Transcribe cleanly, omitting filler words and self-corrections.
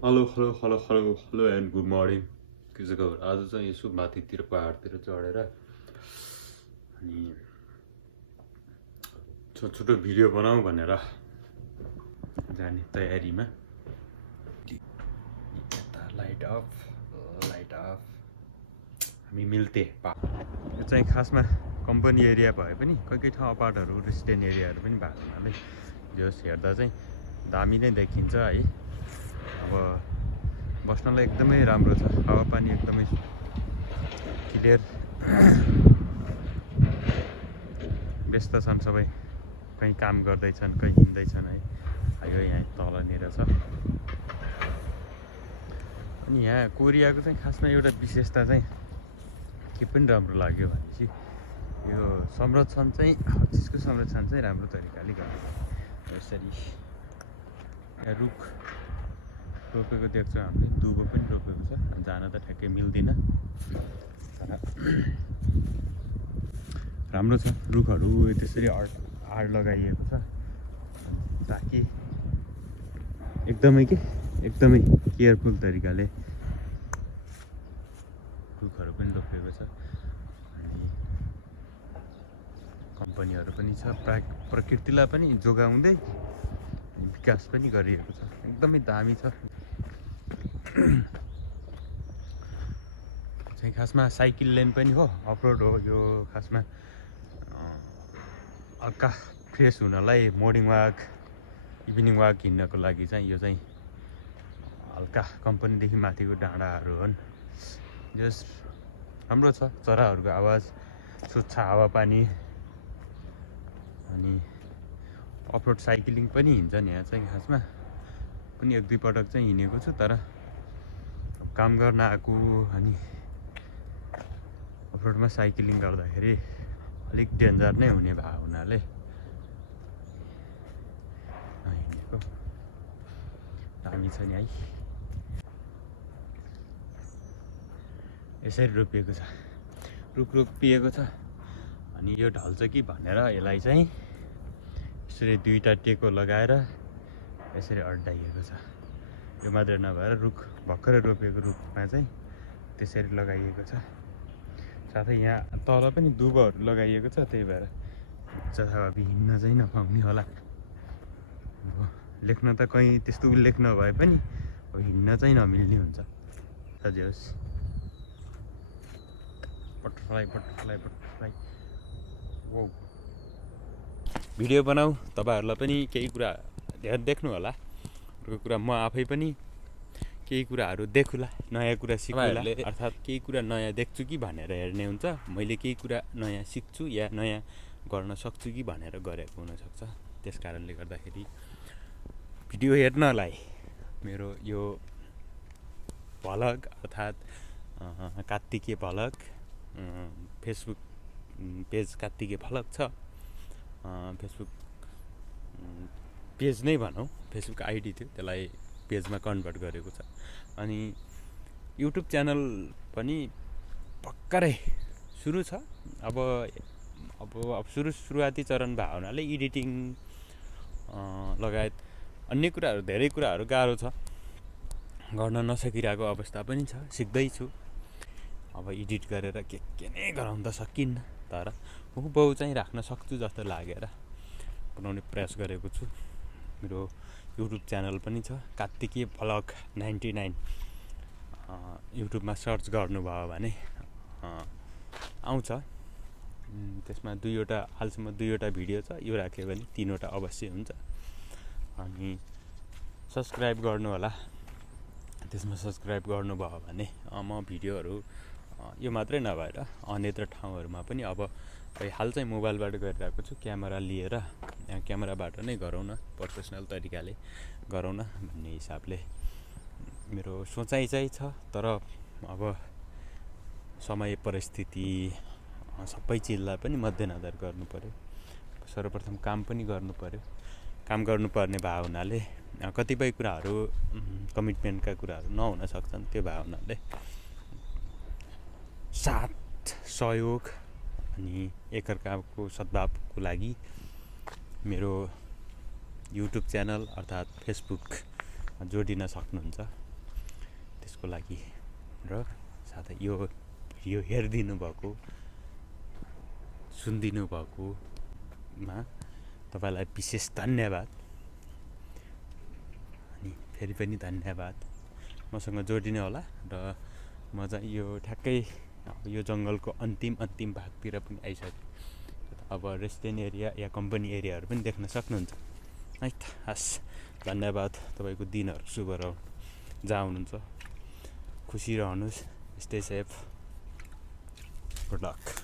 Hello hello hello hello hello and good morning के चाहिँ खबर आज चाहिँ यसो माथितिर पहाडतिर चढेर अनि छोटो छोटो भिडियो बनाऊँ भनेर जाने तयारीमा यता लाइट अफ हामी मिल्ते यो चाहिँ खासमा कम्पनी एरिया भए पनि कोही कोही ठाउँ अपार्टहरू रेसिडेन्ट एरियाहरू पनि भएको हुनाले जस हेर्दा चाहिँ दामी नै देखिन्छ है। अब बस्नलाई एकदमै राम्रो छ, हावापानी एकदमै क्लियर। व्यस्त छन् सबै, कहीँ काम गर्दैछन्, कहीँ हिँड्दैछन् है। हाइवे यहाँ तलनिर छ। अनि यहाँ कोरियाको चाहिँ खासमा एउटा विशेषता चाहिँ के पनि राम्रो लाग्यो भनेपछि यो संरक्षण चाहिँ हर चिजको संरक्षण चाहिँ राम्रो तरिकाले गर्नु। यसरी यहाँ रुख रोपेको देख्छौँ हामीले, दुबो पनि रोपेको छ। जान त ठ्याक्कै मिल्दैन तर राम्रो छ। रुखहरू त्यसरी आड लगाइएको छ ताकि एकदमै केयरफुल तरिकाले रुखहरू पनि रोपेको छ। अनि कम्पनीहरू पनि छ, प्रकृतिलाई पनि जोगाउँदै विकास पनि गरिएको छ। एकदमै दामी छ। चाहिँ खासमा साइकल लेन पनि हो, अफरोड हो यो। खासमा हल्का फ्रेस हुनलाई मर्निङ वाक, इभिनिङ वाक हिँड्नको लागि चाहिँ यो चाहिँ हल्का कम्पनीदेखि माथिको डाँडाहरू हुन्। जस राम्रो छ। चराहरूको आवाज, स्वच्छ हावापानी, अनि अफरोड साइक्लिङ पनि हिँड्छन् यहाँ चाहिँ। खासमा पनि एक दुई पटक चाहिँ हिँडेको छु, तर काम गर्न आएको अनि अफरोडमा साइक्लिङ गर्दाखेरि अलिक डेन्जर नै हुने भएको हुनाले नहिँडेको। दामी छ नि है। यसरी रोपिएको छ, रुख रोपिएको छ। अनि यो ढल्छ कि भनेर यसलाई चाहिँ यसरी दुईवटा टेको लगाएर यसरी अड्डाइएको छ। यो मात्रै नभएर रुख भर्खरै रोपेको रुखमा चाहिँ त्यसरी लगाइएको छ। साथै यहाँ तल पनि दुबोहरू लगाइएको छ, त्यही भएर जथाभावी हिँड्न चाहिँ नपाउने होला। लेख्न त कहीँ त्यस्तो उल्लेख नभए पनि हिँड्न चाहिँ नमिल्ने हुन्छ। जे होस्, बटरफ्लाई वो भिडियो बनाऊ, तपाईँहरूलाई पनि केही कुरा धेर देख्नु होला। अर्को कुरा म आफै पनि केही कुराहरू देखुला, नयाँ कुरा सिक्नुला। अर्थात् केही कुरा नयाँ देख्छु कि भनेर हेर्ने हुन्छ, मैले केही कुरा नयाँ सिक्छु या नयाँ गर्न सक्छु कि भनेर गरेको हुनसक्छ। त्यस कारणले गर्दाखेरि भिडियो हेर्नलाई मेरो यो भ्लग अर्थात् कार्तिके भ्लग फेसबुक पेज कार्तिके भ्लग छ। फेसबुक पेज नै भनौँ, फेसबुक आइडी थियो, त्यसलाई पेजमा कन्भर्ट गरेको छ। अनि युट्युब च्यानल पनि भर्खरै सुरु छ। अब सुरुवाती चरण भएको हुनाले एडिटिङ लगायत अन्य कुराहरू, धेरै कुराहरू गाह्रो छ, गर्न नसकिरहेको अवस्था पनि छ। सिक्दैछु। अब एडिट गरेर के नै गराउन त सकिन्न, तर हुबहु चाहिँ राख्न सक्छु जस्तो लागेर बनाउने प्रयास गरेको छु। मेरो युट्युब च्यानल पनि छ, कार्तिके भ्लग 99। युट्युबमा सर्च गर्नुभयो भने आउँछ। त्यसमा हालसम्म दुईवटा भिडियो छ। यो राख्यो भने 3वटा अवश्य हुन्छ। अनि सब्सक्राइब गर्नु होला। त्यसमा सब्सक्राइब गर्नुभयो भने म भिडियोहरू यो मात्रै नभएर अन्यत्र ठाउँहरूमा पनि अब हाल चाहिँ मोबाइलबाट गरिरहेको छु, क्यामेरा लिएर। यहाँ क्यामेराबाट नै गरौँ न, प्रोफेसनल तरिकाले गरौँ न भन्ने हिसाबले मेरो सोचाइ चाहिँ छ। तर अब समय परिस्थिति सबै चिजलाई पनि मध्यनजर गर्नु पर्यो। सर्वप्रथम काम पनि गर्नु पर्यो। काम गर्नुपर्ने भएको हुनाले कतिपय कुराहरू कमिटमेन्टका कुराहरू नहुन सक्छन्। त्यो भएको हुनाले साथ सहयोग अनि एकअर्काको सद्भावको लागि मेरो युट्युब च्यानल अर्थात् फेसबुक जोडिन सक्नुहुन्छ। त्यसको लागि र साथै यो भिडियो हेरिदिनु भएको सुनिदिनु भएकोमा तपाईँलाई विशेष धन्यवाद। अनि फेरि पनि धन्यवाद। मसँग जोडिने होला र म चाहिँ यो ठ्याक्कै यो जङ्गलको अन्तिम भागतिर पनि आइसकेँ। अब रेसिडेन्ट एरिया या कम्पनी एरियाहरू पनि देख्न सक्नुहुन्छ है त। हस्, धन्यवाद। तपाईँको दिनहरू शुभ रहोस्। जहाँ हुनुहुन्छ खुसी रहनुहोस्। Stay safe. Good lock.